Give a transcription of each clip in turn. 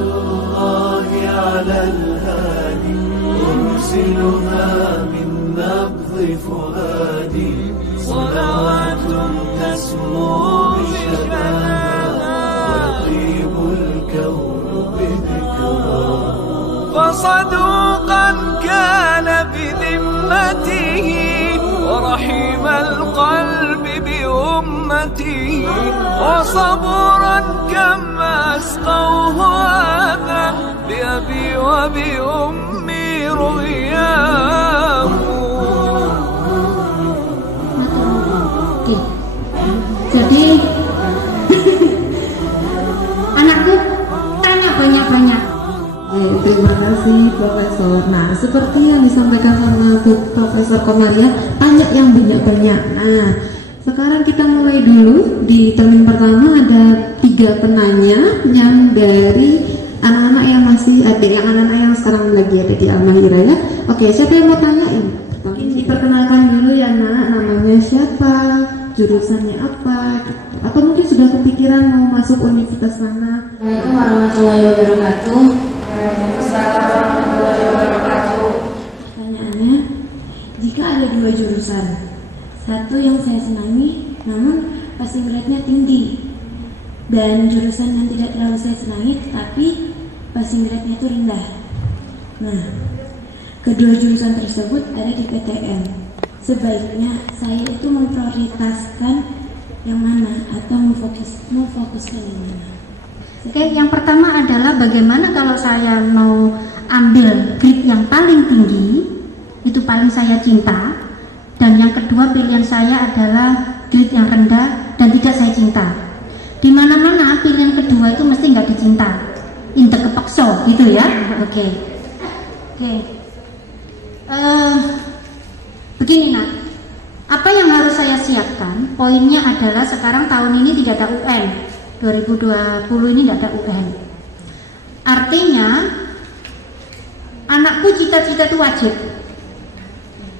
الله على الهادي أرسلها من نبض فؤادي صلوات تسمو بشبابها ويطيب الكون بذكرها فصدوقا كان بذمته ورحيم القلب بأمته وصبورا كما أسقوه هذا بأبي وبأمي رؤياه. Jadi anakku tanya banyak-banyak. Terima kasih Profesor. Nah, seperti yang disampaikan sama Profesor Komaria, tanya yang banyak-banyak. Nah, sekarang kita mulai dulu. Di termin pertama ada 3 penanya yang dari anak-anak yang masih ada, yang anak-anak yang sekarang lagi ada di Al-Mahira ya. Oke, siapa yang mau tanyain? Diperkenalkan dulu ya nak, namanya siapa, jurusannya apa, atau mungkin sudah kepikiran mau masuk universitas mana? Assalamualaikum warahmatullahi wabarakatuh. Assalamualaikum warahmatullahi wabarakatuh. Pertanyaannya, jika ada 2 jurusan, satu yang saya senangi namun passing grade-nya tinggi, dan jurusan yang tidak terlalu saya senangi tapi passing grade-nya itu rendah. Nah, kedua jurusan tersebut ada di PTN. Sebaiknya saya itu memprioritaskan yang mana atau memfokuskan yang mana? Oke, yang pertama adalah bagaimana kalau saya mau ambil grade yang paling tinggi, itu paling saya cinta, dan yang kedua pilihan saya adalah grade yang rendah dan tidak saya cinta. Di mana-mana pilihan kedua itu mesti nggak dicinta, intek kepekso gitu ya. Oke. Begini nak, apa yang harus saya siapkan? Poinnya adalah sekarang tahun ini tidak ada UN. 2020 ini tidak ada UN. Artinya anakku cita-cita itu wajib.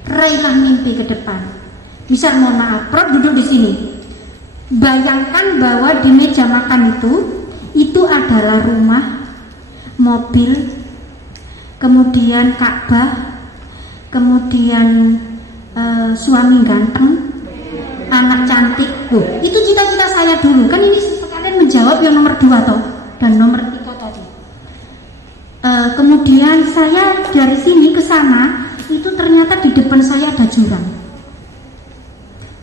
Raihlah mimpi ke depan. Misal mohon maaf, Prof duduk di sini. Bayangkan bahwa di meja makan itu adalah rumah, mobil, kemudian Ka'bah, kemudian suami ganteng, anak cantik. Itu cita-cita saya dulu. Kan ini menjawab yang nomor 2 toh, dan nomor 3 tadi. Kemudian saya dari sini ke sana itu ternyata di depan saya ada jurang,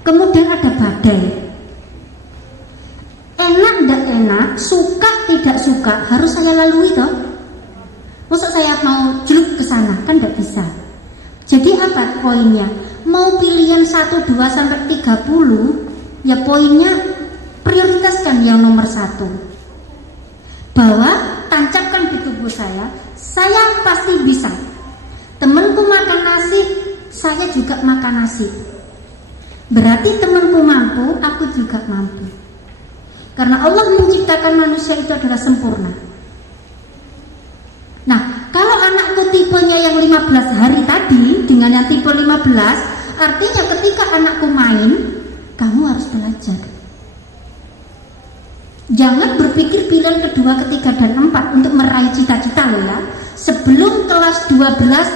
kemudian ada badai. Enak tidak enak, suka tidak suka, harus saya lalui toh. Maksud saya mau jeluk ke sana kan tidak bisa. Jadi apa poinnya? Mau pilihan 1, 2 sampai 30, ya poinnya prioritaskan yang nomor 1. Bahwa tancapkan di tubuh saya pasti bisa. Temanku makan nasi, saya juga makan nasi. Berarti temanku mampu, aku juga mampu. Karena Allah menciptakan manusia itu adalah sempurna. Nah, kalau anakku tipenya yang 15 hari tadi dengan yang tipe 15, artinya ketika anakku main, kamu harus belajar. Jangan berpikir pilihan kedua, ketiga, dan 4 untuk meraih cita-cita loh ya. Sebelum kelas 12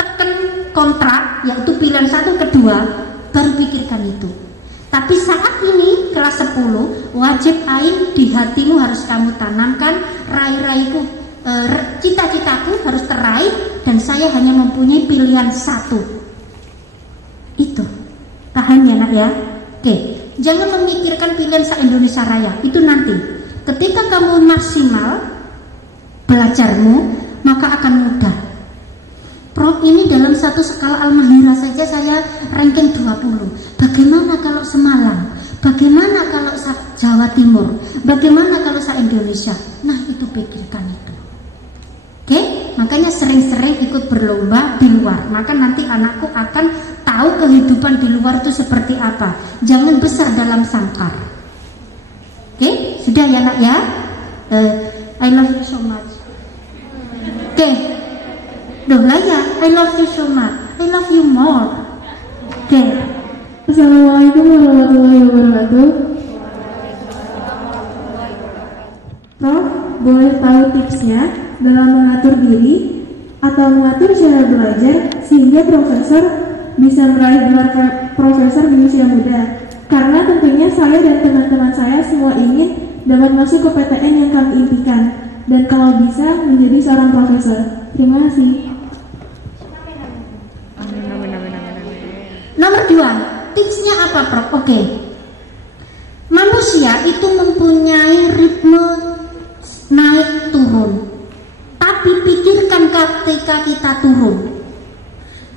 tekan kontrak, yaitu pilihan 1, kedua, baru pikirkan itu. Tapi saat ini kelas 10, wajib ain di hatimu harus kamu tanamkan, raih-raihku, cita-citaku harus teraih, dan saya hanya mempunyai pilihan 1. Itu paham ya nak ya? Oke. Jangan memikirkan pilihan se-Indonesia Raya, itu nanti. Ketika kamu maksimal belajarmu, maka akan mudah. Prof, ini dalam satu skala Al-Mahira saja saya ranking 20. Bagaimana kalau Semalang? Bagaimana kalau Jawa Timur? Bagaimana kalau se-Indonesia? Nah, itu pikirkan itu. Oke? Makanya sering-sering ikut berlomba di luar. Maka nanti anakku akan tahu kehidupan di luar itu seperti apa. Jangan besar dalam sangkar. Oke? Sudah ya nak ya? I love you so much. Oke? Duh lah ya, I love you so much. I love you more. Oke? Assalamualaikum warahmatullahi wabarakatuh. Prof, boleh tahu tipsnya dalam mengatur diri atau mengatur cara belajar sehingga profesor bisa meraih gelar profesor di usia muda? Karena tentunya saya dan teman-teman saya semua ingin dapat masuk ke PTN yang kami impikan dan kalau bisa menjadi seorang profesor. Terima kasih. Nomor 2, tipsnya apa, Prof? Oke. Manusia itu mempunyai ritme naik turun. Tapi pikirkan ketika kita turun.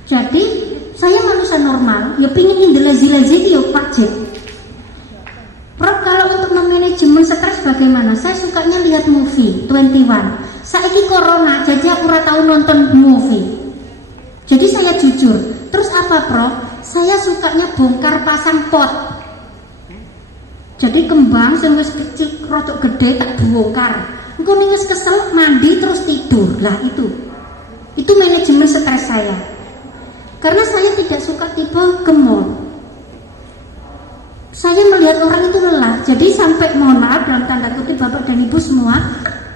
Jadi saya manusia normal, ya pingin indelazi-lazi ya wajib. Prof, kalau untuk memanajemen stres bagaimana? Saya sukanya lihat movie 21. Saiki corona, jadi aku ora tahu nonton movie. Jadi saya jujur. Terus apa, Prof? Saya sukanya bongkar pasang pot. Jadi kembang sing wis kecil rodok gede tak bongkar. Engko ning wis kesel mandi terus tidur. Lah itu manajemen stres saya. Karena saya tidak suka tipe ke mall. Saya melihat orang itu lelah. Jadi sampai mohon maaf dalam tanda kutip Bapak dan Ibu semua,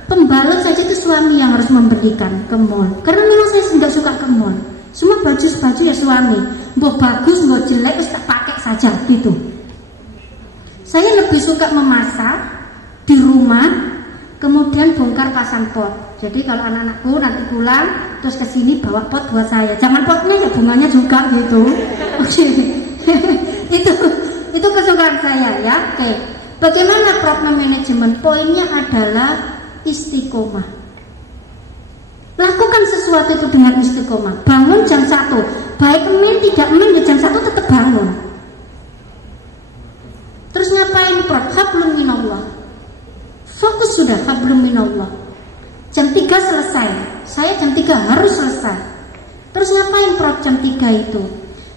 pembalut saja itu suami yang harus memberikan ke mall. Karena memang saya tidak suka ke mall. Semua baju ya suami. Mbok bagus, mbok jelek wis tak pakai saja gitu. Saya lebih suka memasak di rumah, kemudian bongkar pasang pot. Jadi kalau anak-anakku nanti pulang terus ke sini bawa pot buat saya. Jangan potnya ya bunganya juga gitu. Oke. itu kesukaan saya ya. Oke. Bagaimana Prof manajemen? Poinnya adalah istiqomah. Lakukan sesuatu itu dengan istiqomah. Bangun jam 1. Baik men tidak men jam 1 tetap bangun. Terus ngapain, Prof? Hablum minallah. Fokus sudah, hablum minallah. Jam 3 selesai. Saya jam 3 harus selesai. Terus ngapain, Prof, jam 3 itu?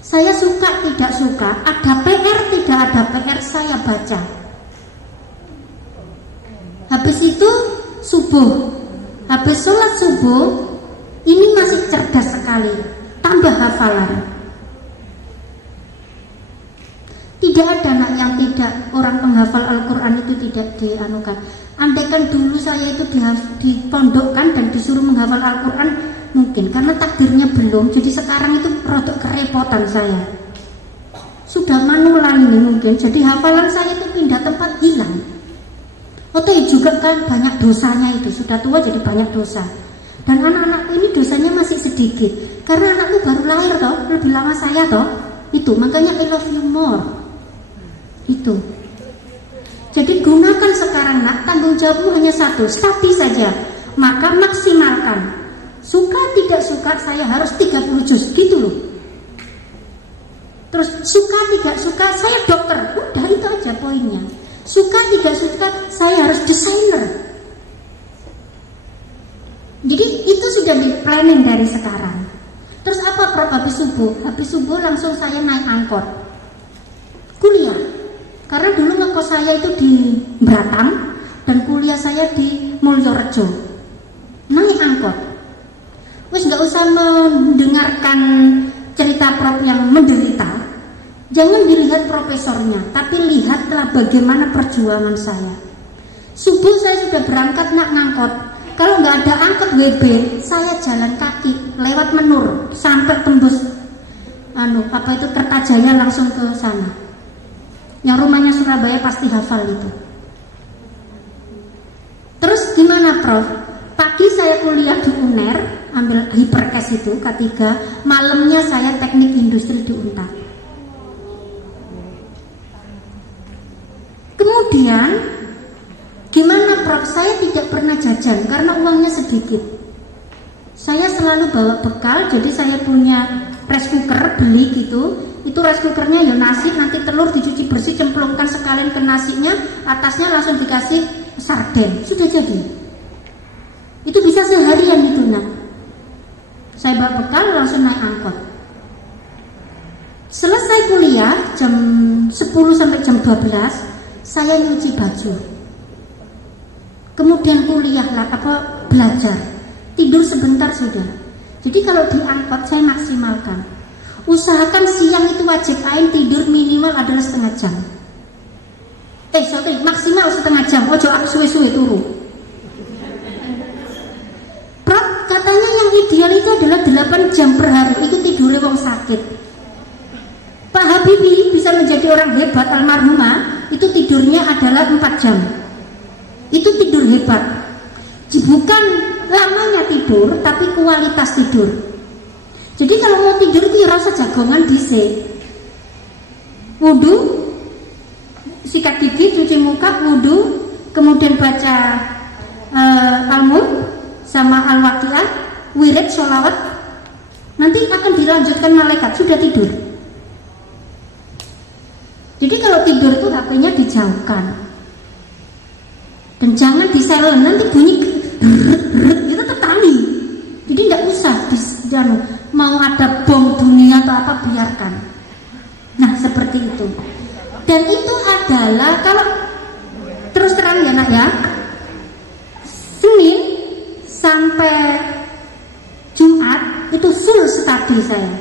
Saya suka tidak suka, ada PR tidak ada PR, saya baca. Habis itu subuh. Habis sholat subuh, ini masih cerdas sekali. Tambah hafalan. Tidak ada anak yang tidak, orang penghafal Al-Quran itu tidak dianukan. Andaikan dulu saya itu dipondokkan dan disuruh menghafal Al-Quran, mungkin karena takdirnya belum. Jadi sekarang itu produk kerepotan saya. Sudah manual ini mungkin. Jadi hafalan saya itu pindah tempat hilang. Atau juga kan banyak dosanya itu. Sudah tua jadi banyak dosa. Dan anak-anak ini dosanya masih sedikit. Karena anak itu baru lahir toh, lebih lama saya toh. Itu makanya I love you more. Itu. Jadi gunakan sekarang nak, tanggung jawabmu hanya satu, study saja. Maka maksimalkan. Suka tidak suka saya harus 30 juz gitu loh. Terus suka tidak suka saya dokter. Udah itu aja poinnya. Suka tidak suka saya harus desainer. Jadi itu sudah di planning dari sekarang. Terus apa Prof habis subuh? Habis subuh langsung saya naik angkot kuliah. Karena dulu ngekos saya itu di Batam dan kuliah saya di Mulyorejo. Naik angkot. Wis nggak usah mendengarkan cerita Prof yang menderita. Jangan dilihat profesornya, tapi lihatlah bagaimana perjuangan saya. Subuh saya sudah berangkat nak ngangkot. Kalau nggak ada angkot WB, saya jalan kaki lewat Menur sampai tembus Kertajaya langsung ke sana. Yang rumahnya Surabaya pasti hafal itu. Terus gimana Prof? Pagi saya kuliah di UNER, ambil hiperkes itu K3, malamnya saya teknik industri di Untar. Kemudian gimana Prof? Saya tidak pernah jajan karena uangnya sedikit. Saya selalu bawa bekal, jadi saya punya rice cooker beli gitu. Itu rice cookernya ya nasi, nanti telur dicuci bersih, cemplungkan sekalian ke nasinya, atasnya langsung dikasih sarden, sudah jadi. Itu bisa seharian itu nak. Saya bawa bekal langsung naik angkot. Selesai kuliah jam 10 sampai jam 12, saya nyuci baju. Kemudian kuliah belajar. Tidur sebentar sudah. Jadi kalau di angkot saya maksimalkan. Usahakan siang itu wajib tidur minimal adalah setengah jam. Maksimal setengah jam. Ojo aku suwe-suwe turu. jam per hari itu tidurnya wong sakit. Pak Habibie bisa menjadi orang hebat, almarhumah itu tidurnya adalah 4 jam. Itu tidur hebat. Bukan lamanya tidur, tapi kualitas tidur. Jadi kalau mau tidur itu rasa jagongan dhisik. Wudu, sikat gigi, cuci muka, wudu, kemudian baca Al-Mulk sama Al-Waqiah, wirid, sholawat. Nanti akan dilanjutkan malaikat, sudah tidur. Jadi kalau tidur itu HP-nya dijauhkan. Dan jangan di silent, nanti bunyi itu tertali. Jadi nggak usah mau ada bom dunia atau apa, biarkan. Nah seperti itu. Dan itu adalah, kalau terus terang ya nak ya, Senin sampai Jumat itu full study saya.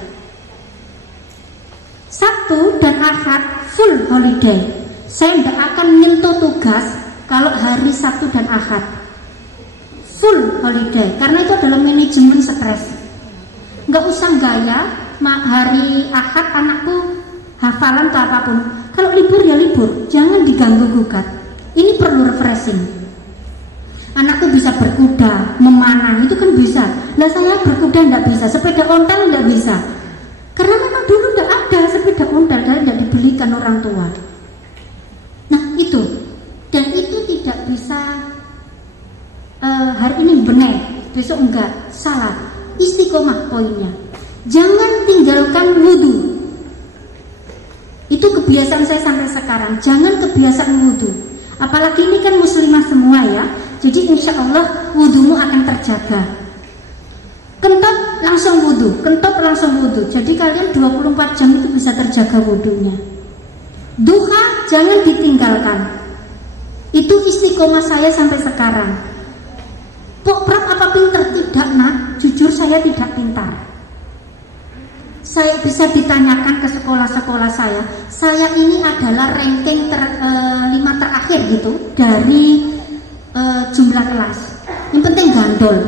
Sabtu dan Ahad full holiday. Saya tidak akan nyentuh tugas kalau hari Sabtu dan Ahad. Full holiday, karena itu adalah manajemen stres. Nggak usah gaya, hari Ahad anakku hafalan atau apapun. Kalau libur ya libur, jangan diganggu gugat. Ini perlu refreshing. Anakku bisa berkuda, memanah, itu kan bisa. Nah saya berkuda nggak bisa, sepeda ontel nggak bisa. Karena memang dulu nggak ada sepeda ontel dan tidak dibelikan orang tua. Nah itu, dan itu tidak bisa hari ini benar, besok enggak, salah. Istiqomah poinnya. Jangan tinggalkan wudhu. Itu kebiasaan saya sampai sekarang. Jangan kebiasaan wudhu. Apalagi ini kan muslimah semua ya. Jadi insya Allah wudhumu akan terjaga. Kentut langsung wudhu, kentut langsung wudhu. Jadi kalian 24 jam itu bisa terjaga wudhunya. Duha jangan ditinggalkan. Itu istiqomah saya sampai sekarang. Pok Prab apa pinter? Tidak nak, jujur saya tidak pintar. Saya bisa ditanyakan ke sekolah-sekolah saya ini adalah ranking 5 terakhir gitu dari jumlah kelas. Yang penting gandol.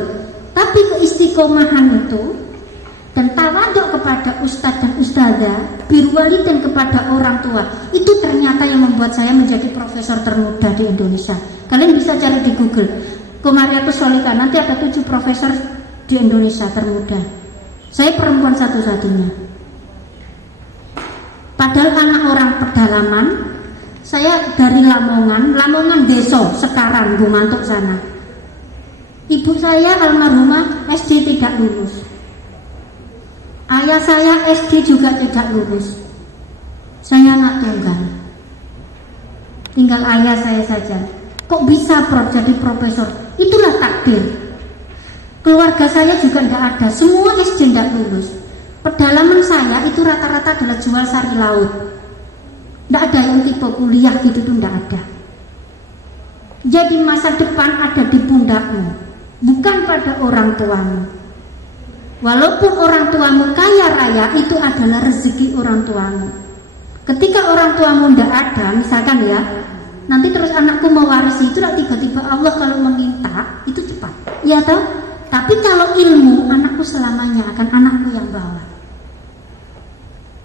Tapi keistiqomahan itu dan tawaduk kepada ustadz dan ustadzah, birwali dan kepada orang tua, itu ternyata yang membuat saya menjadi profesor termuda di Indonesia. Kalian bisa cari di Google. Komariatus Sholihah, nanti ada 7 profesor di Indonesia termuda. Saya perempuan satu-satunya. Padahal anak orang pedalaman. Saya dari Lamongan Deso, sekarang Gumantuk sana. Ibu saya almarhumah SD tidak lulus. Ayah saya SD juga tidak lulus. Saya anak tunggal. Tinggal ayah saya saja. Kok bisa Prof jadi profesor? Itulah takdir. Keluarga saya juga tidak ada, semua SD tidak lulus. Pedalaman saya itu rata-rata adalah jual sari laut. Tidak ada yang tipe kuliah gitu, itu tidak ada. Jadi masa depan ada di pundakmu, bukan pada orang tuamu. Walaupun orang tuamu kaya raya, itu adalah rezeki orang tuamu. Ketika orang tuamu tidak ada, misalkan ya, nanti terus anakku mewarisi, itu tiba-tiba Allah kalau meminta itu cepat, ya toh? Tapi kalau ilmu, anakku selamanya akan anakku yang bawa.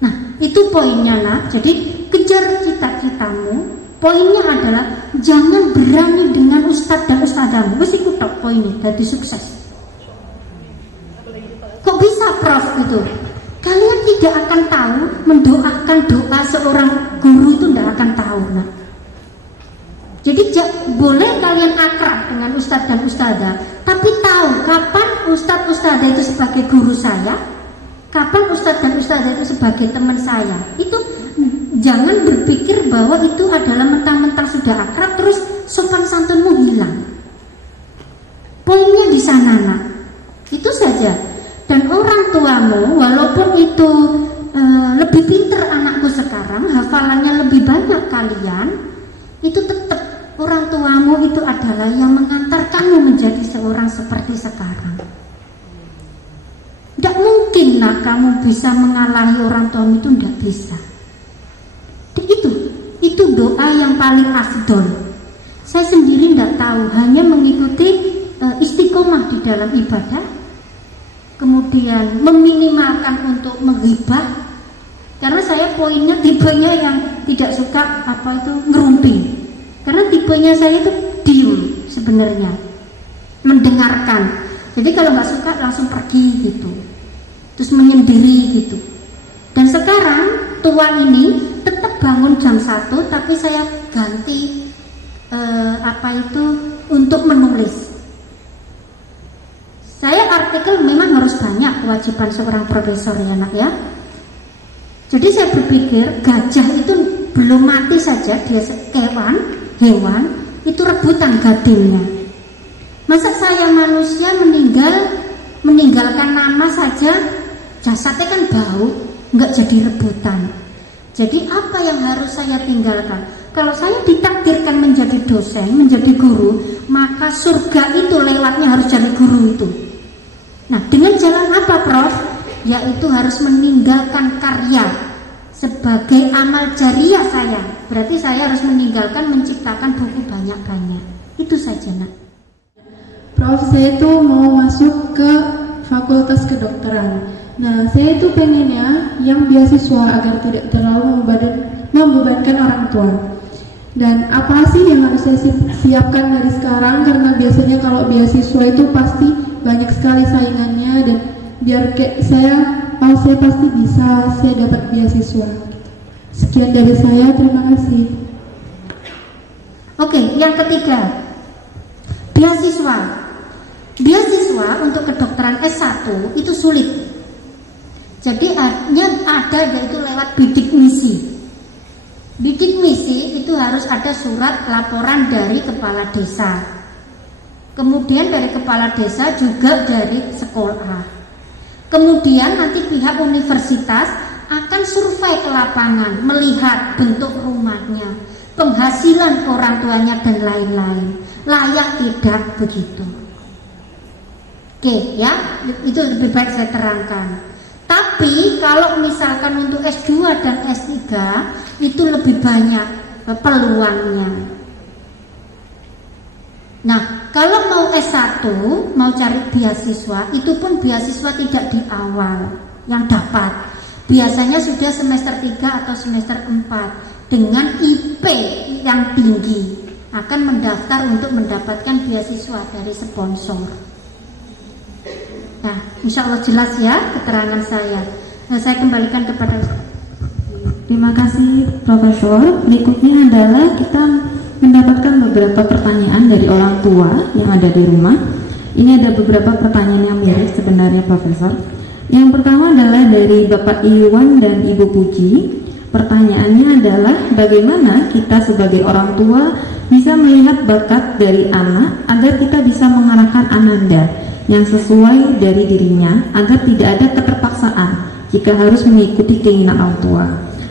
Nah itu poinnya nak. Jadi kejar cita-citamu. Poinnya adalah jangan berani dengan ustadz dan ustadzahmu. Wes ikut tok poinnya, jadi sukses. Kok bisa Prof itu? Kalian tidak akan tahu mendoakan doa seorang guru itu tidak akan tahu nak. Jadi boleh kalian akrab dengan ustadz dan ustadzah, tapi tahu kapan ustadz ustadzah itu sebagai guru saya, kapan ustadz dan ustadzah itu sebagai teman saya. Itu jangan berpikir bahwa itu adalah mentang-mentang sudah akrab terus sopan santunmu hilang. Poinnya di sana nak. Itu saja. Dan orang tuamu walaupun itu lebih pinter anakku sekarang, hafalannya lebih banyak kalian, itu tetap orang tuamu itu adalah yang mengantarkanmu menjadi seorang seperti sekarang. Tidak mungkin nak kamu bisa mengalahi orang tuamu, itu tidak bisa. Itu doa yang paling afdol. Saya sendiri tidak tahu, hanya mengikuti istiqomah di dalam ibadah, kemudian meminimalkan untuk menghibah, karena saya poinnya tipenya yang tidak suka ngerumpi, karena tipenya saya itu diem sebenarnya, mendengarkan. Jadi kalau nggak suka langsung pergi gitu, terus menyendiri gitu. Dan sekarang tua ini tetap bangun jam 1, tapi saya ganti untuk menulis. Saya artikel memang harus banyak, kewajiban seorang profesor ya nak ya. Jadi saya berpikir gajah itu belum mati saja dia hewan itu rebutan gadingnya. Masa saya manusia meninggalkan nama saja, jasadnya kan bau, nggak jadi rebutan. Jadi apa yang harus saya tinggalkan? Kalau saya ditakdirkan menjadi dosen, menjadi guru, maka surga itu lewatnya harus jadi guru itu. Nah, dengan jalan apa, Prof? Yaitu harus meninggalkan karya sebagai amal jariah saya. Berarti saya harus meninggalkan menciptakan buku banyak-banyak. Itu saja, nak. Prof, saya itu mau masuk ke fakultas kedokteran. Nah, saya itu pengennya yang beasiswa agar tidak terlalu membebankan orang tua. Dan apa sih yang harus saya siapkan dari sekarang? Karena biasanya kalau beasiswa itu pasti banyak sekali saingannya, dan biar saya pasti bisa, saya dapat beasiswa. Sekian dari saya, terima kasih. Oke, yang ketiga, beasiswa. Beasiswa untuk kedokteran S1 itu sulit. Jadi hanya ada yaitu lewat bidik misi. Bidik misi itu harus ada surat laporan dari kepala desa. Kemudian dari kepala desa juga dari sekolah. Kemudian nanti pihak universitas akan survei ke lapangan, melihat bentuk rumahnya, penghasilan orang tuanya dan lain-lain. Layak tidak begitu. Oke ya, itu lebih baik saya terangkan. Tapi kalau misalkan untuk S2 dan S3 itu lebih banyak peluangnya. Nah, kalau mau S1, mau cari beasiswa, itu pun beasiswa tidak di awal yang dapat. Biasanya sudah semester 3 atau semester 4 dengan IP yang tinggi akan mendaftar untuk mendapatkan beasiswa dari sponsor. Nah, insya Allah jelas ya keterangan saya. Nah, saya kembalikan kepada. Terima kasih Profesor. Berikutnya adalah kita mendapatkan beberapa pertanyaan dari orang tua yang ada di rumah. Ini ada beberapa pertanyaan yang mirip sebenarnya Profesor. Yang pertama adalah dari Bapak Iwan dan Ibu Puji. Pertanyaannya adalah bagaimana kita sebagai orang tua bisa melihat bakat dari anak agar kita bisa mengarahkan ananda yang sesuai dari dirinya agar tidak ada keterpaksaan jika harus mengikuti keinginan orang tua.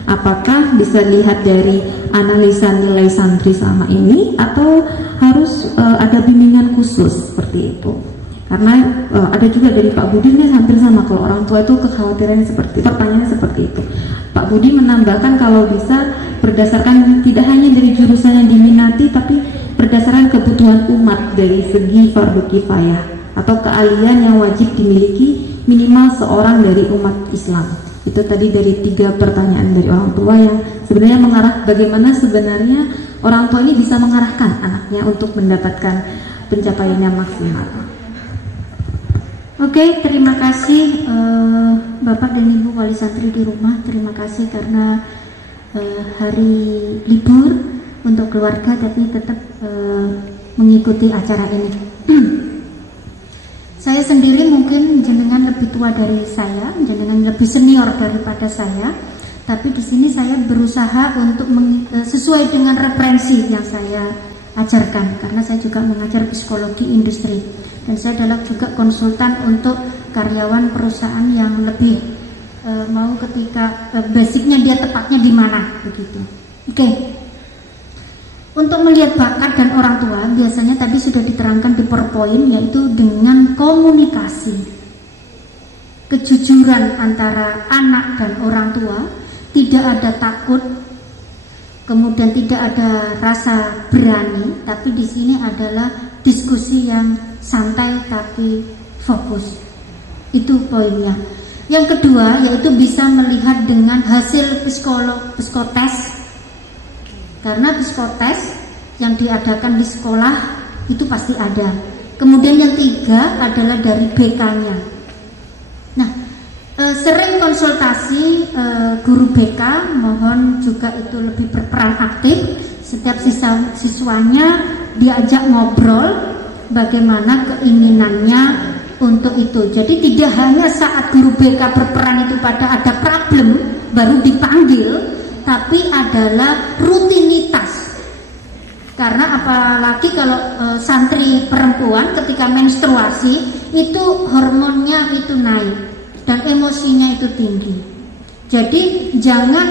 Apakah bisa lihat dari analisa nilai santri selama ini atau harus ada bimbingan khusus seperti itu? Karena ada juga dari Pak Budi, ini hampir sama, kalau orang tua itu kekhawatirannya seperti itu, pertanyaannya seperti itu. Pak Budi menambahkan kalau bisa berdasarkan tidak hanya dari jurusan yang diminati tapi berdasarkan kebutuhan umat dari segi fardu kifayah atau keahlian yang wajib dimiliki minimal seorang dari umat Islam. Itu tadi dari 3 pertanyaan dari orang tua yang sebenarnya mengarah bagaimana sebenarnya orang tua ini bisa mengarahkan anaknya untuk mendapatkan pencapaian yang maksimal. Oke, terima kasih Bapak dan Ibu wali santri di rumah. Terima kasih karena hari libur untuk keluarga tapi tetap mengikuti acara ini. Saya sendiri mungkin jenengan lebih tua dari saya, jenengan lebih senior daripada saya, tapi di sini saya berusaha untuk sesuai dengan referensi yang saya ajarkan, karena saya juga mengajar psikologi industri dan saya adalah juga konsultan untuk karyawan perusahaan yang lebih mau ketika basicnya dia tepatnya di mana begitu. Oke. Untuk melihat bakat dan orang tua biasanya tadi sudah diterangkan di PowerPoint, yaitu dengan komunikasi, kejujuran antara anak dan orang tua, tidak ada takut, kemudian tidak ada rasa berani, tapi di sini adalah diskusi yang santai tapi fokus. Itu poinnya. Yang kedua yaitu bisa melihat dengan hasil psikotes. Karena psikotes yang diadakan di sekolah itu pasti ada. Kemudian yang tiga adalah dari BK-nya. Nah, sering konsultasi guru BK, mohon juga itu lebih berperan aktif. Setiap siswanya diajak ngobrol bagaimana keinginannya untuk itu. Jadi tidak hanya saat guru BK berperan itu pada ada problem baru dipanggil, tapi adalah rutinitas. Karena apalagi kalau santri perempuan ketika menstruasi itu hormonnya itu naik dan emosinya itu tinggi. Jadi jangan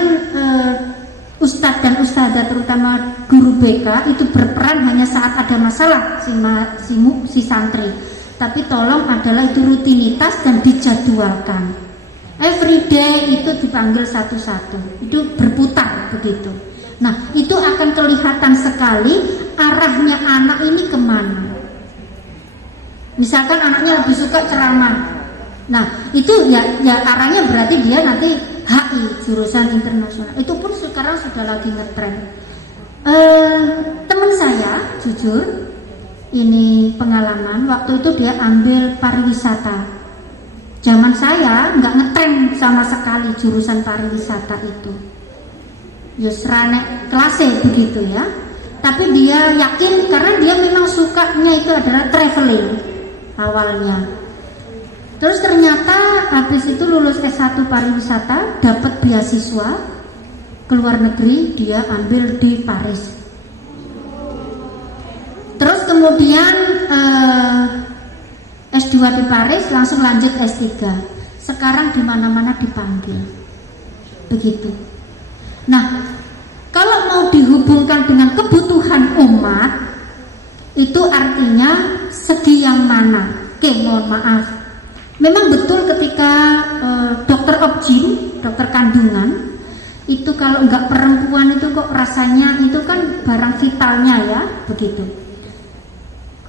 ustadz dan ustadzah terutama guru BK itu berperan hanya saat ada masalah si santri, tapi tolong adalah itu rutinitas dan dijadwalkan. Every day itu dipanggil satu-satu, itu berputar begitu. Nah, itu akan kelihatan sekali arahnya anak ini kemana. Misalkan anaknya lebih suka ceramah, nah itu ya arahnya berarti dia nanti HI, jurusan internasional. Itu pun sekarang sudah lagi ngetren. Teman saya, jujur, ini pengalaman, waktu itu dia ambil pariwisata. Zaman saya nggak ngetren sama sekali jurusan pariwisata itu. Yusrane kelasnya begitu ya. Tapi dia yakin karena dia memang sukanya itu adalah traveling awalnya. Terus ternyata habis itu lulus S1 pariwisata, dapat beasiswa ke luar negeri, dia ambil di Paris. Terus kemudian S2 di Paris, langsung lanjut S3. Sekarang di mana-mana dipanggil. Begitu. Nah, kalau mau dihubungkan dengan kebutuhan umat, itu artinya segi yang mana? Oke, mohon maaf. Memang betul ketika dokter obgyn, dokter kandungan, itu kalau enggak perempuan itu kok rasanya itu kan barang vitalnya ya, begitu.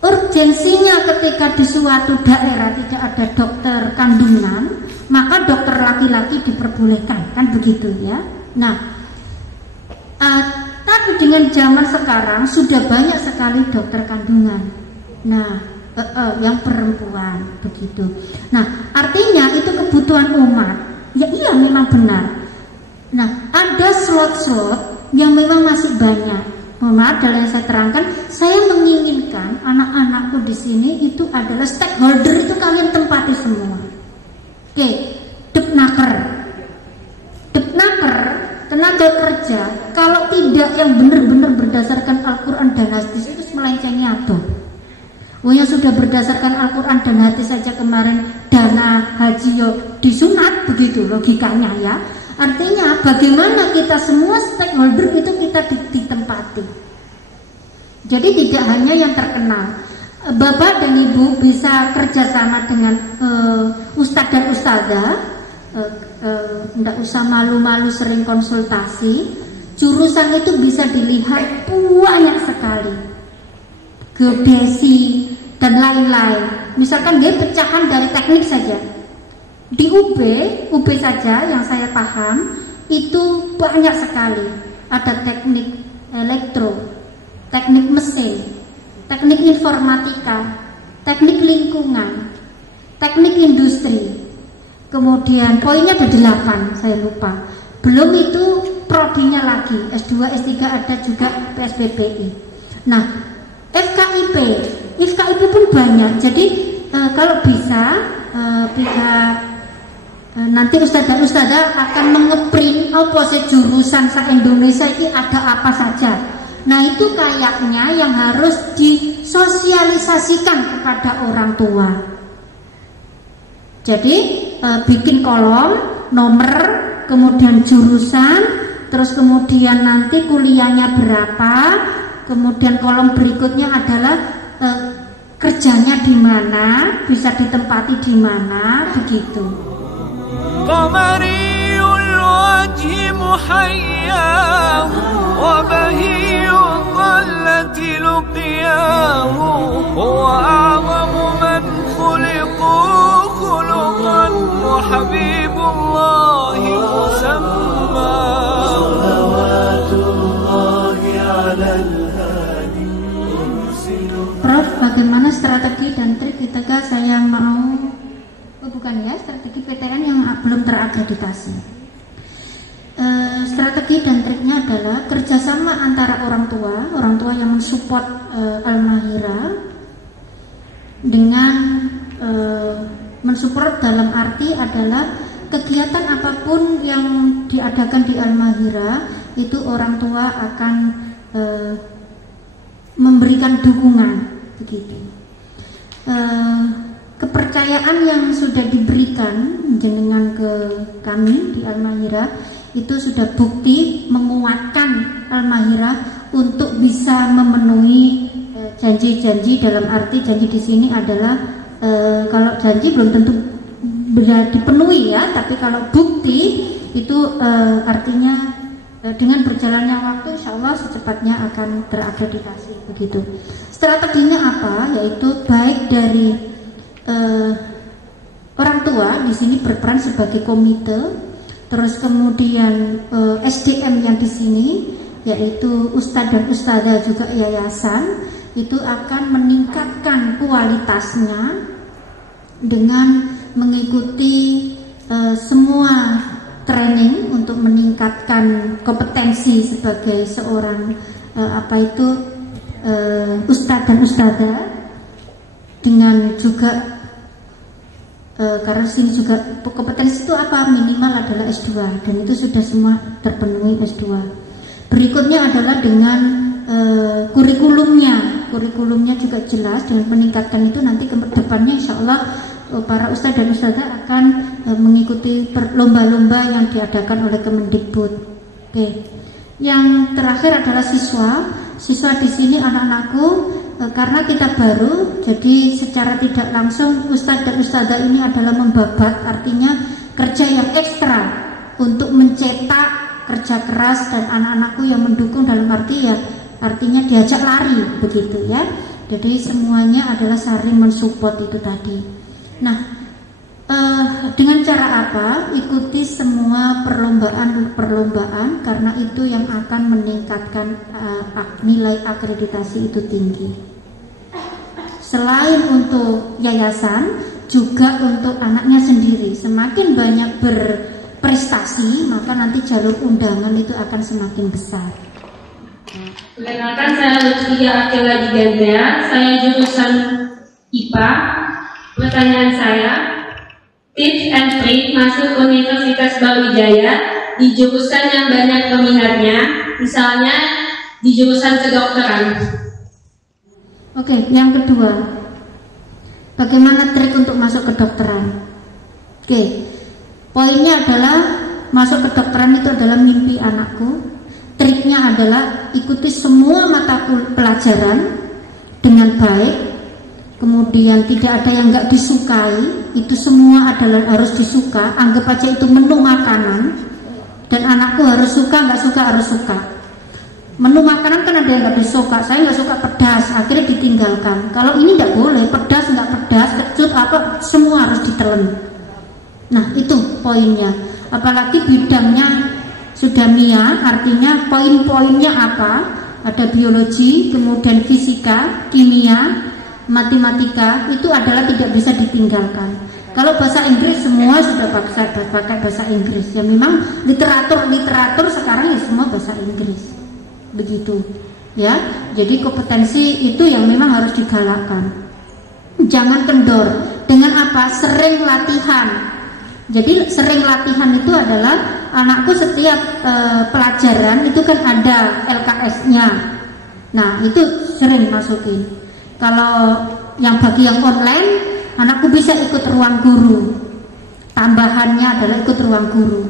Urgensinya ketika di suatu daerah tidak ada dokter kandungan, maka dokter laki-laki diperbolehkan, kan begitu ya. Nah, tapi dengan zaman sekarang sudah banyak sekali dokter kandungan. Nah, yang perempuan begitu. Nah, artinya itu kebutuhan umat. Ya iya memang benar. Nah, ada slot-slot yang memang masih banyak. Mohon maaf dalam yang saya terangkan, saya menginginkan anak-anakku di sini itu adalah stakeholder itu kalian tempati semua. Oke, depnaker, tenaga kerja, kalau tidak yang benar-benar berdasarkan Al-Quran dan hadis itu melencengi adoh. Yang sudah berdasarkan Al-Quran dan hadis saja kemarin dana haji yo disunat, begitu logikanya ya. Artinya bagaimana kita semua stakeholder itu kita ditempati. Jadi tidak hanya yang terkenal. Bapak dan Ibu bisa kerjasama dengan ustadz dan ustadzah. Tidak usah malu-malu sering konsultasi. Jurusan itu bisa dilihat banyak sekali, geodesi dan lain-lain. Misalkan dia pecahan dari teknik saja. Di UB saja yang saya paham itu banyak sekali. Ada teknik elektro, teknik mesin, teknik informatika, teknik lingkungan, teknik industri. Kemudian poinnya ada 8, saya lupa. Belum itu prodinya lagi, S2, S3 ada juga PSBPI. Nah, FKIP pun banyak. Jadi kalau bisa pihak nanti ustadz dan ustadzah akan mengeprint jurusan se-Indonesia ini ada apa saja. Nah, itu kayaknya yang harus disosialisasikan kepada orang tua. Jadi bikin kolom, nomor, kemudian jurusan, terus kemudian nanti kuliahnya berapa, kemudian kolom berikutnya adalah kerjanya di mana, bisa ditempati di mana, begitu. قمري الوجه محياه وبهي الظلة لقياه هو أعظم من خلقوا خلقا strategi dan trik ketika saya mau, strategi PTN yang belum terakreditasi. Strategi dan triknya adalah kerjasama antara orang tua yang mensupport Al-Mahira dengan mensupport dalam arti adalah kegiatan apapun yang diadakan di Al-Mahira itu orang tua akan memberikan dukungan begitu. Kepercayaan yang sudah diberikan jenengan ke kami di Al-Mahira itu sudah bukti menguatkan Al-Mahira untuk bisa memenuhi janji-janji. Dalam arti janji di sini adalah kalau janji belum tentu bisa dipenuhi ya, tapi kalau bukti itu artinya dengan berjalannya waktu insya Allah secepatnya akan terakreditasi begitu. Strateginya apa? Yaitu baik dari orang tua di sini berperan sebagai komite, terus kemudian SDM yang di sini yaitu ustadz dan ustadzah juga yayasan itu akan meningkatkan kualitasnya dengan mengikuti semua training untuk meningkatkan kompetensi sebagai seorang ustadz dan ustadzah, dengan juga karena sini juga kompetensi itu apa, minimal adalah S2 dan itu sudah semua terpenuhi S2. Berikutnya adalah dengan kurikulumnya juga jelas, dengan meningkatkan itu nanti ke depannya insya Allah para ustadz dan ustadzah akan mengikuti lomba-lomba yang diadakan oleh Kemendikbud. Oke. Yang terakhir adalah siswa di sini anak-anakku, karena kita baru, jadi secara tidak langsung ustadz dan ustadzah ini adalah membabat, artinya kerja yang ekstra untuk mencetak kerja keras, dan anak-anakku yang mendukung dalam arti ya artinya diajak lari begitu ya. Jadi semuanya adalah saling mensupport itu tadi. Nah, dengan cara apa? Ikuti semua perlombaan karena itu yang akan meningkatkan nilai akreditasi itu tinggi. Selain untuk yayasan, juga untuk anaknya sendiri. Semakin banyak berprestasi, maka nanti jalur undangan itu akan semakin besar. Perkenalkan, saya Lutfia Akila Diganda, saya jurusan IPA. Pertanyaan saya, tips and trik masuk Universitas Brawijaya di jurusan yang banyak peminatnya, misalnya di jurusan kedokteran. Oke, yang kedua, bagaimana trik untuk masuk kedokteran? Oke, poinnya adalah masuk kedokteran itu adalah mimpi anakku. Triknya adalah ikuti semua mata pelajaran dengan baik, kemudian tidak ada yang nggak disukai, itu semua adalah harus disuka. Anggap aja itu menu makanan, dan anakku harus suka, nggak suka harus suka. Menu makanan kan ada yang nggak disuka, saya nggak suka pedas, akhirnya ditinggalkan. Kalau ini nggak boleh, pedas nggak pedas, kecut apa, semua harus ditelan. Nah itu poinnya, apalagi bidangnya sudah MIA, artinya poin-poinnya apa? Ada biologi, kemudian fisika, kimia, matematika, itu adalah tidak bisa ditinggalkan. Kalau bahasa Inggris semua sudah pakai bahasa Inggris. Ya memang literatur sekarang ya semua bahasa Inggris. Begitu. Ya. Jadi kompetensi itu yang memang harus digalakkan. Jangan kendor. Dengan apa? Sering latihan. Jadi sering latihan itu adalah anakku setiap pelajaran itu kan ada LKS-nya. Nah, itu sering masukin. Kalau yang bagi yang online, anakku bisa ikut ruang guru. Tambahannya adalah ikut ruang guru.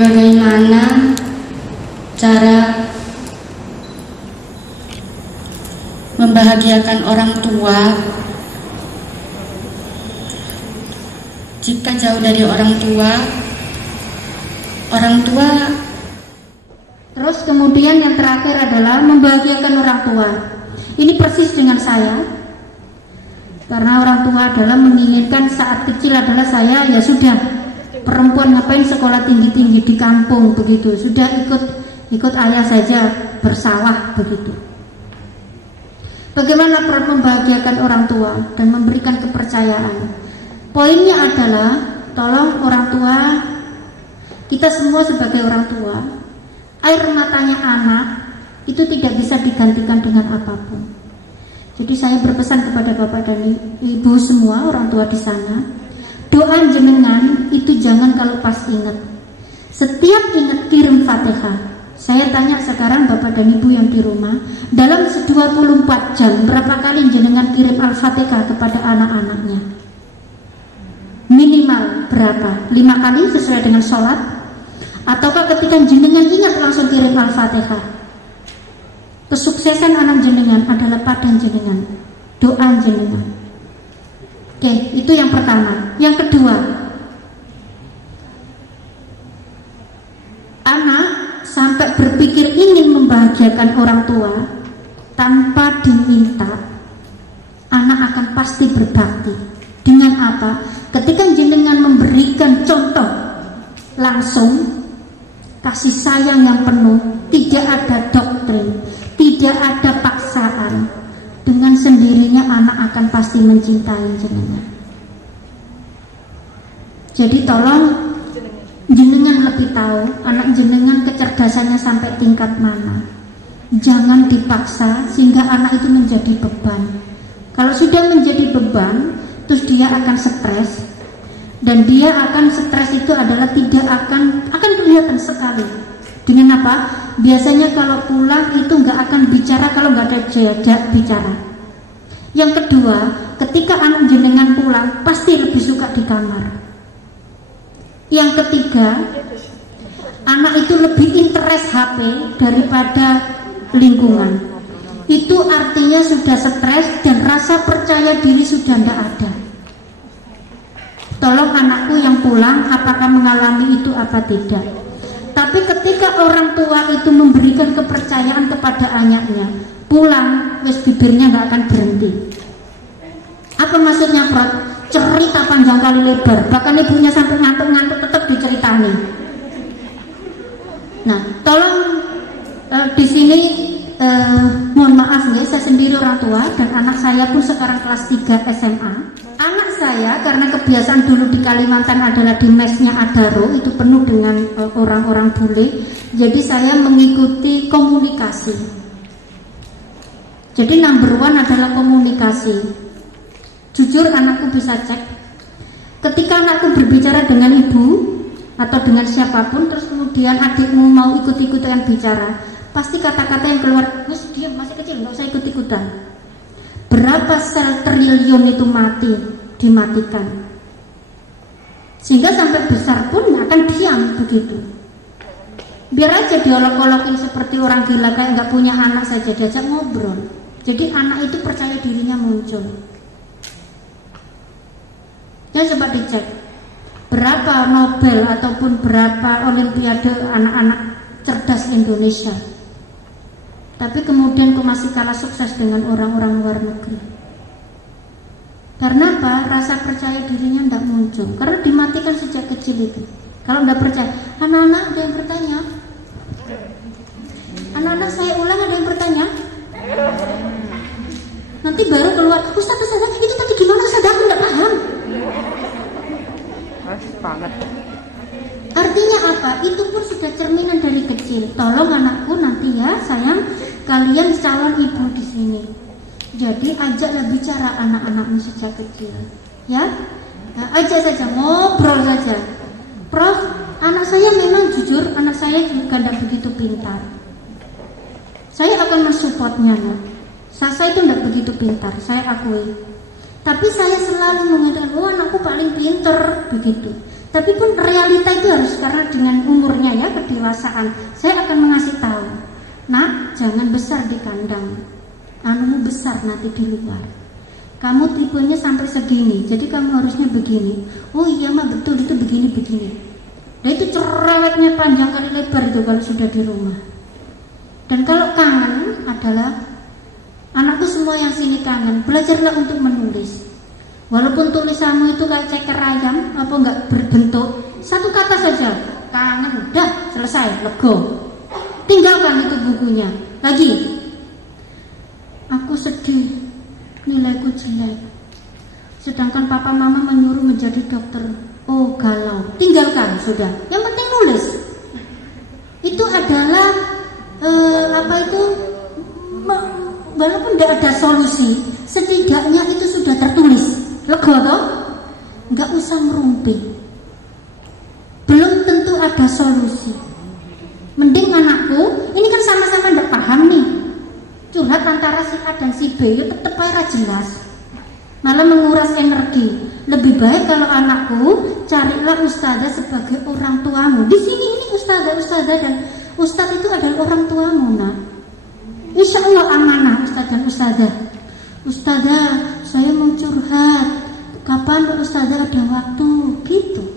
Bagaimana cara membahagiakan orang tua jika jauh dari orang tua? Terus kemudian yang terakhir adalah membahagiakan orang tua. Ini persis dengan saya, karena orang tua adalah menginginkan saat kecil adalah saya ya sudah, perempuan ngapain sekolah tinggi-tinggi di kampung begitu, sudah ikut ayah saja bersawah begitu. Bagaimana membahagiakan orang tua dan memberikan kepercayaan? Poinnya adalah, tolong orang tua, kita semua sebagai orang tua, air matanya anak itu tidak bisa digantikan dengan apapun. Jadi saya berpesan kepada Bapak dan Ibu semua orang tua di sana, doa jenengan itu jangan kalau pas ingat. Setiap ingat kirim Fatihah. Saya tanya sekarang Bapak dan Ibu yang di rumah, dalam 24 jam berapa kali jenengan kirim Al-Fatihah kepada anak-anaknya? Minimal berapa? 5 kali sesuai dengan sholat? Ataukah ketika jenengan ingat langsung kirim Al-Fatihah? Kesuksesan anak jenengan adalah pada jenengan, doa jenengan. Oke, itu yang pertama. Yang kedua, anak sampai berpikir ingin membahagiakan orang tua tanpa diminta, anak akan pasti berbakti. Dengan apa? Ketika jenengan memberikan contoh langsung, kasih sayang yang penuh, tidak ada doktrin, tidak ada paksaan, dengan sendirinya anak akan pasti mencintai jenengan. Jadi tolong jenengan lebih tahu anak jenengan kecerdasannya sampai tingkat mana. Jangan dipaksa sehingga anak itu menjadi beban. Kalau sudah menjadi beban, terus dia akan stres, dan dia akan stres itu adalah tidak akan kelihatan sekali. Dengan apa? Biasanya kalau pulang itu nggak akan bicara kalau nggak ada jeda bicara. Yang kedua, ketika anak jenengan pulang pasti lebih suka di kamar. Yang ketiga, anak itu lebih interest HP daripada lingkungan. Itu artinya sudah stres dan rasa percaya diri sudah tidak ada. Tolong anakku yang pulang apakah mengalami itu apa tidak. Tapi ketika orang tua itu memberikan kepercayaan kepada anaknya, pulang wes bibirnya nggak akan berhenti. Apa maksudnya, Prof? Cerita panjang kali lebar, bahkan ibunya sampai ngantuk-ngantuk tetap diceritani. Nah, tolong di sini mohon maaf nih, saya sendiri orang tua dan anak saya pun sekarang kelas 3 SMA. Anak saya karena kebiasaan dulu di Kalimantan adalah di mesnya Adaro, itu penuh dengan orang-orang bule. Jadi saya mengikuti komunikasi. Jadi number one adalah komunikasi. Jujur anakku bisa cek, ketika anakku berbicara dengan ibu atau dengan siapapun, terus kemudian adikmu mau ikut-ikutan bicara, pasti kata-kata yang keluar, "Mas diam, masih kecil, nggak usah ikut-ikutan." Berapa sel triliun itu mati, dimatikan, sehingga sampai besar pun akan diam begitu. Biar aja diolok-olokin seperti orang gila, kayak nggak punya anak saja, diajak ngobrol. Jadi anak itu percaya dirinya muncul. Ya, coba dicek berapa Nobel ataupun berapa Olimpiade anak-anak cerdas Indonesia, tapi kemudian kok masih kalah sukses dengan orang-orang luar negeri. Karena apa? Rasa percaya dirinya tidak muncul, karena dimatikan sejak kecil itu. Kalau tidak percaya, anak-anak ada yang bertanya, anak-anak saya ulang, ada yang bertanya, nanti baru keluar, Ustaz itu tadi gimana Ustaz, aku tidak paham. Artinya apa? Itu pun sudah cerminan dari kecil. Tolong anakku nanti ya sayang, kalian calon ibu di sini. Jadi ajaklah bicara anak-anakmu sejak kecil, ya. Nah, ajak saja, ngobrol saja. Prof, anak saya memang jujur, anak saya juga tidak begitu pintar. Saya akan mensupportnya, no. Sasa itu tidak begitu pintar, saya akui. Tapi saya selalu mengatakan, oh anakku paling pinter, begitu. Tapi pun realita itu harus, karena dengan umurnya ya, kedewasaan, saya akan mengasih tahu, nak, jangan besar di kandang, anumu besar nanti di luar. Kamu tipenya sampai segini, jadi kamu harusnya begini. Oh iya mah betul, itu begini-begini. Nah itu cerewetnya panjang kali lebar itu kalau sudah di rumah. Dan kalau kangen adalah, anakku semua yang sini kangen, belajarlah untuk menulis. Walaupun tulisanmu itu kayak ceker ayam, apa enggak berbentuk, satu kata saja, kangen, dah selesai, lego. Tinggalkan itu bukunya. Lagi, aku Aku sedih, nilaiku jelek. Sedangkan papa mama menyuruh menjadi dokter. Oh galau, tinggalkan sudah. Yang penting nulis. Itu adalah walaupun tidak ada solusi, setidaknya itu sudah tertulis. Lega toh? Nggak usah merumpi. Belum tentu ada solusi. Mending anakku, ini kan sama-sama tidak paham nih. Curhat antara si A dan si B, ya tetep aja jelas. Malah menguras energi. Lebih baik kalau anakku, carilah ustazah sebagai orang tuamu. Di sini ini ustazah dan ustaz itu adalah orang tuamu, nak. Insya Allah amanah ustaz dan ustazah. Ustazah, saya mau curhat. Kapan ustazah ada waktu? Gitu.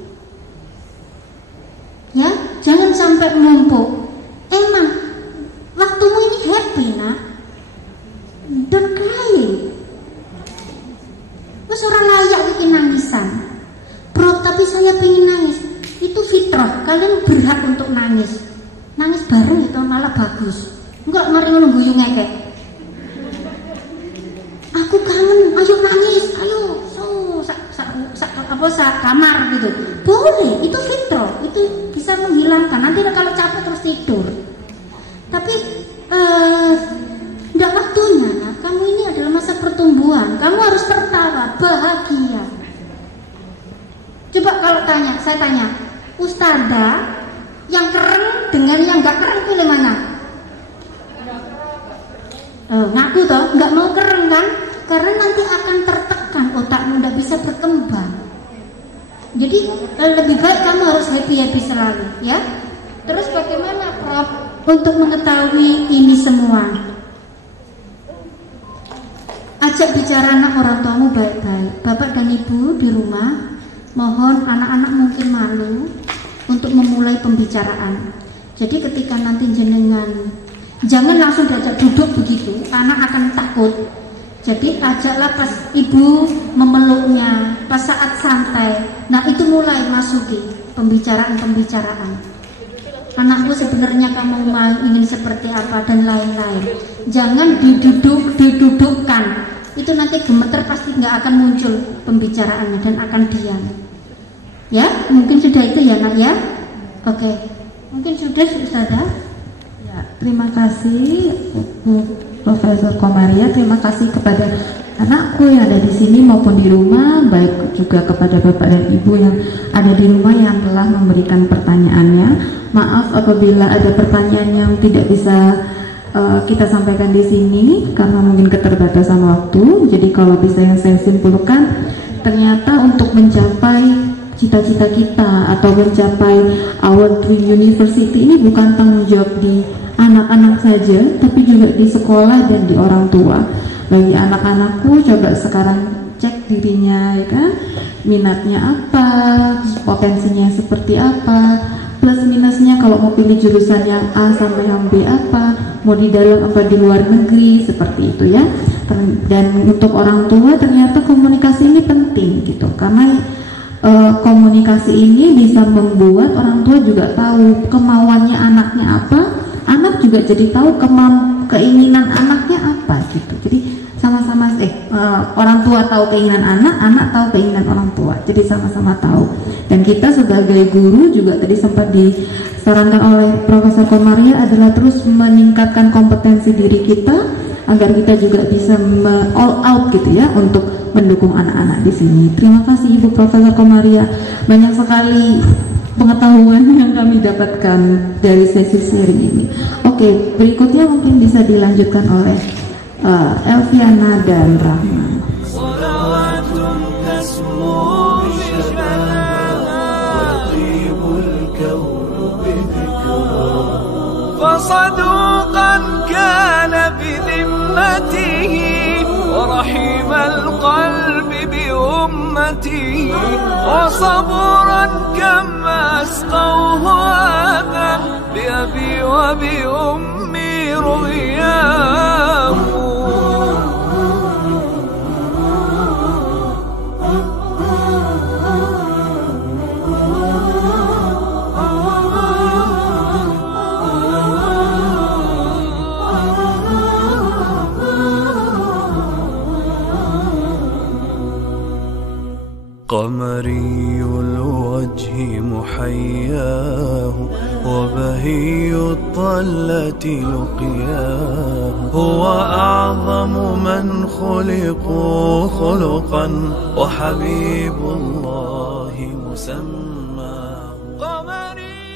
Ya, jangan sampai numpuk. Emang waktumu ini happy, nak. Don't cry. Wes ora layak bikin nangisan. Bro, tapi saya pengen nangis. Itu fitrah. Kalian berhak untuk nangis. Nangis bareng itu malah bagus. Enggak mari ngono guyu ngekek. Aku kangen, ayo nangis, ayo. Sak kamar gitu. Boleh, itu fitrah. Itu bisa menghilangkan. Nanti kalau capek terus tidur. Tapi enggak waktunya. Nah, kamu ini adalah masa pertumbuhan. Kamu harus tertawa, bahagia. Coba kalau saya tanya, ustazah yang keren dengan yang enggak keren pilih mana? Ngaku toh, nggak mau keren kan? Karena nanti akan tertekan otakmu, nggak bisa berkembang. Jadi lebih baik kamu harus happy selalu, ya. Terus bagaimana, Prof, untuk mengetahui ini semua? Ajak bicara anak orang tuamu baik-baik. Bapak dan ibu di rumah, mohon anak-anak mungkin malu untuk memulai pembicaraan. Jadi ketika nanti jenengan, jangan langsung diajak duduk begitu, anak akan takut. Jadi ajaklah pas ibu memeluknya, pas saat santai. Nah itu mulai masuki pembicaraan-pembicaraan. Anakku sebenarnya kamu mau ingin seperti apa dan lain-lain. Jangan didudukkan. Itu nanti gemeter pasti nggak akan muncul pembicaraannya dan akan diam. Ya, mungkin sudah itu ya nak ya. Oke, mungkin sudah Ustazah. Ya, terima kasih Profesor Komaria, terima kasih kepada anakku yang ada di sini maupun di rumah, baik juga kepada Bapak dan Ibu yang ada di rumah yang telah memberikan pertanyaannya. Maaf apabila ada pertanyaan yang tidak bisa kita sampaikan di sini karena mungkin keterbatasan waktu. Jadi kalau bisa yang saya simpulkan, ternyata untuk mencapai cita-cita kita atau mencapai our dream university ini bukan tanggung jawab di anak-anak saja, tapi juga di sekolah dan di orang tua. Bagi anak-anakku, coba sekarang cek dirinya, ya kan, minatnya apa, potensinya seperti apa, plus minusnya kalau mau pilih jurusan yang A sampai yang B apa, mau di dalam apa di luar negeri, seperti itu ya. Dan untuk orang tua ternyata komunikasi ini penting gitu, karena komunikasi ini bisa membuat orang tua juga tahu kemauannya anaknya apa. Anak juga jadi tahu keinginan anaknya apa gitu. Jadi sama-sama orang tua tahu keinginan anak, anak tahu keinginan orang tua. Jadi sama-sama tahu. Dan kita sebagai guru juga tadi sempat disarankan oleh Profesor Komaria adalah terus meningkatkan kompetensi diri kita agar kita juga bisa all out gitu ya untuk mendukung anak-anak di sini. Terima kasih Ibu Profesor Komaria. Banyak sekali pengetahuan yang kami dapatkan dari sesi sharing ini. Oke, berikutnya mungkin bisa dilanjutkan oleh Elviana dan Rahma. فصدوقا كان بذمته ورحيم القلب بأمته وصبرا كما أسقوه هذا بأبي وبأمي رؤياه. دنياه وبهي الطلة لقياه هو أعظم من خلقوا خلقا وحبيب الله مسماه قمري